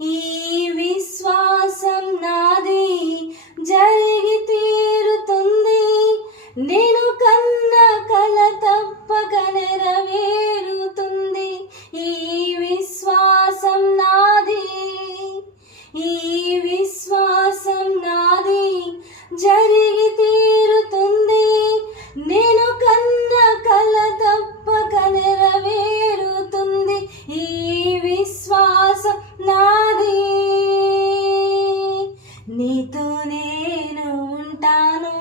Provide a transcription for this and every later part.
ఈ విశ్వాసం నాది జరిగి తీరుతుంది, నేను కన్న కల తప్పక నెరవేరుతుంది. ఈ విశ్వాసం నాది, ఈ విశ్వాసం నాది జరిగి తీరుతుంది, నేను కన్న కల తప్పక నెరవేరుతుంది. ఈ విశ్వాసం నాది. నీతో నేను ఉంటాను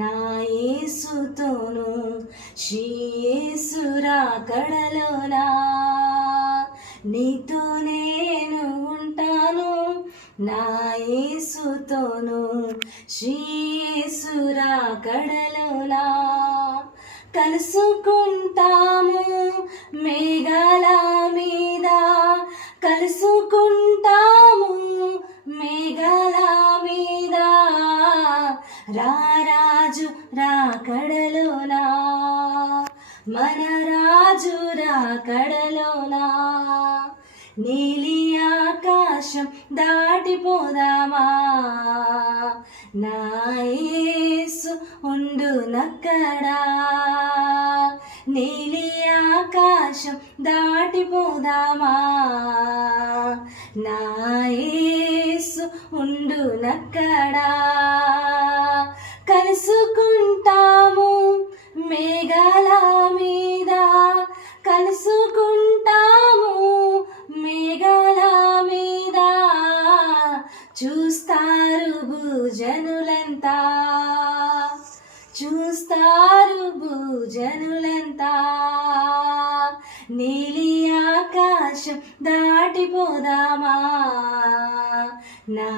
నా యేసుతోను, శ్రీ యేసు రాకడలోనా. నీతో నేను ఉంటాను నా యేసుతోను, శ్రీ యేసు రాకడలోనా. కలుసుకుంటాము మేఘాల మీద, కలుసుకుంటాము మేఘాల మీద, రారాజు రాకడలోనా, మన రాజు రాకడలోనా. నీలి ఆకాశం దాటిపోదామా, నా యేసు ఉండునక్కడా. నీలి ఆకాశం దాటిపోదామా, నా యేసు ఉండునక్కడా. కలుసుకుంటాము మేఘాల మీద, కలుసుకుంటాము మేఘాల మీద, చూస్తారు భూజనులంతా, చూస్తారు భూజనులంతా. నీలి ఆకాశం దాటిపోదామా, నా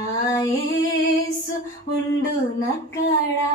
యేసు ఉండునక్కడా.